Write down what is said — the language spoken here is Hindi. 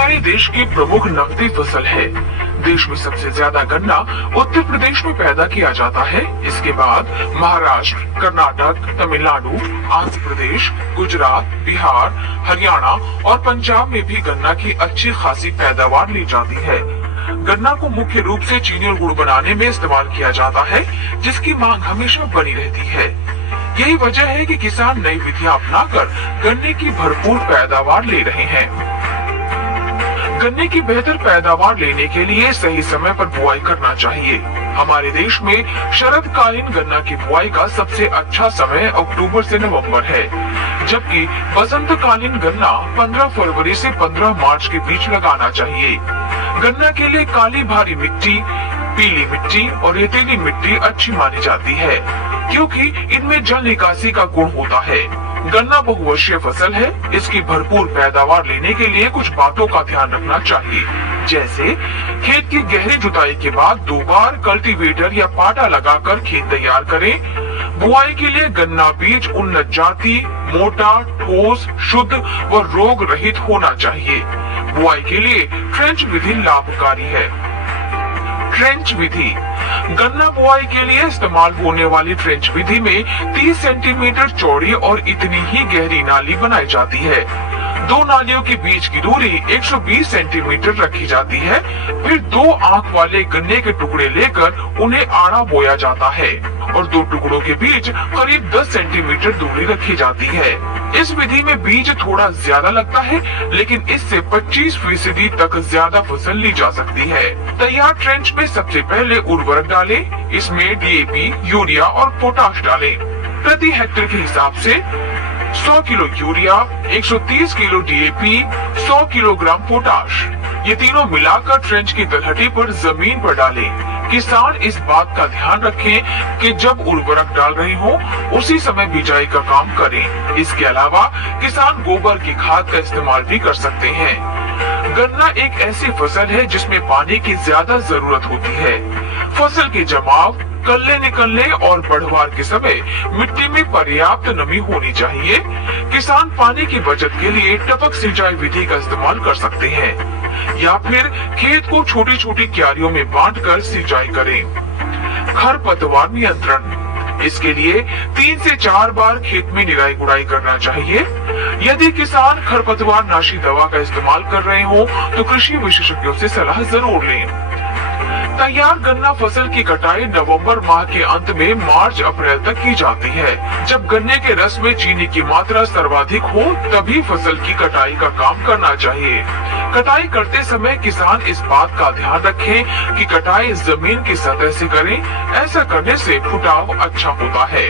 हमारे देश की प्रमुख नकदी फसल है। देश में सबसे ज्यादा गन्ना उत्तर प्रदेश में पैदा किया जाता है। इसके बाद महाराष्ट्र, कर्नाटक, तमिलनाडु, आंध्र प्रदेश, गुजरात, बिहार, हरियाणा और पंजाब में भी गन्ना की अच्छी खासी पैदावार ली जाती है। गन्ना को मुख्य रूप से चीनी और गुड़ बनाने में इस्तेमाल किया जाता है, जिसकी मांग हमेशा बनी रहती है। यही वजह है कि किसान नई विधियां अपनाकर गन्ने की भरपूर पैदावार ले रहे हैं। गन्ने की बेहतर पैदावार लेने के लिए सही समय पर बुआई करना चाहिए। हमारे देश में शरदकालीन गन्ना की बुआई का सबसे अच्छा समय अक्टूबर से नवंबर है, जबकि बसंतकालीन गन्ना 15 फरवरी से 15 मार्च के बीच लगाना चाहिए। गन्ना के लिए काली भारी मिट्टी, पीली मिट्टी और रेतीली मिट्टी अच्छी मानी जाती है, क्योंकि इनमें जल निकासी का गुण होता है। गन्ना बहुवर्षीय फसल है। इसकी भरपूर पैदावार लेने के लिए कुछ बातों का ध्यान रखना चाहिए, जैसे खेत की गहरी जुताई के बाद 2 बार कल्टीवेटर या पाटा लगाकर खेत तैयार करें। बुआई के लिए गन्ना बीज उन्नत जाति, मोटा, ठोस, शुद्ध व रोग रहित होना चाहिए। बुआई के लिए ट्रेंच विधि लाभकारी है। ट्रेंच विधि गन्ना बुआई के लिए इस्तेमाल होने वाली ट्रेंच विधि में 30 सेंटीमीटर चौड़ी और इतनी ही गहरी नाली बनाई जाती है। 2 नालियों के बीच की दूरी 120 सेंटीमीटर रखी जाती है। फिर 2 आंख वाले गन्ने के टुकड़े लेकर उन्हें आड़ा बोया जाता है और 2 टुकड़ों के बीच करीब 10 सेंटीमीटर दूरी रखी जाती है। इस विधि में बीज थोड़ा ज्यादा लगता है, लेकिन इससे 25% तक ज्यादा फसल ली जा सकती है। तैयार ट्रेंच में सबसे पहले उर्वरक डालें। इसमें डीएपी, यूरिया और पोटाश डालें। प्रति हेक्टेयर के हिसाब से 100 kilo urea, 130 kilo DAP, 100 kilogram potash, ये तीनों मिलाकर ट्रेंच की तलहटी पर जमीन पर डालें। किसान इस बात का ध्यान रखें कि जब उर्वरक डाल रहे हो उसी समय बिजाई का काम करें। इसके अलावा किसान गोबर की खाद का इस्तेमाल भी कर सकते हैं। गन्ना एक ऐसी फसल है जिसमें पानी की ज्यादा जरूरत होती है। फसल के जमाव, कल्ले निकलने और बढ़वार के समय मिट्टी में पर्याप्त नमी होनी चाहिए। किसान पानी की बचत के लिए टपक सिंचाई विधि का इस्तेमाल कर सकते हैं या फिर खेत को छोटी छोटी क्यारियों में बांटकर सिंचाई करें। खरपतवार नियंत्रण, इसके लिए 3 से 4 बार खेत में निराई गुड़ाई करना चाहिए। यदि किसान खरपतवार नाशी दवा का इस्तेमाल कर रहे हो तो कृषि विशेषज्ञों से सलाह जरूर लें। तैयार गन्ना फसल की कटाई नवंबर माह के अंत में मार्च अप्रैल तक की जाती है। जब गन्ने के रस में चीनी की मात्रा सर्वाधिक हो तभी फसल की कटाई का काम करना चाहिए। कटाई करते समय किसान इस बात का ध्यान रखें कि कटाई जमीन की सतह से करें। ऐसा करने से फुटाव अच्छा होता है।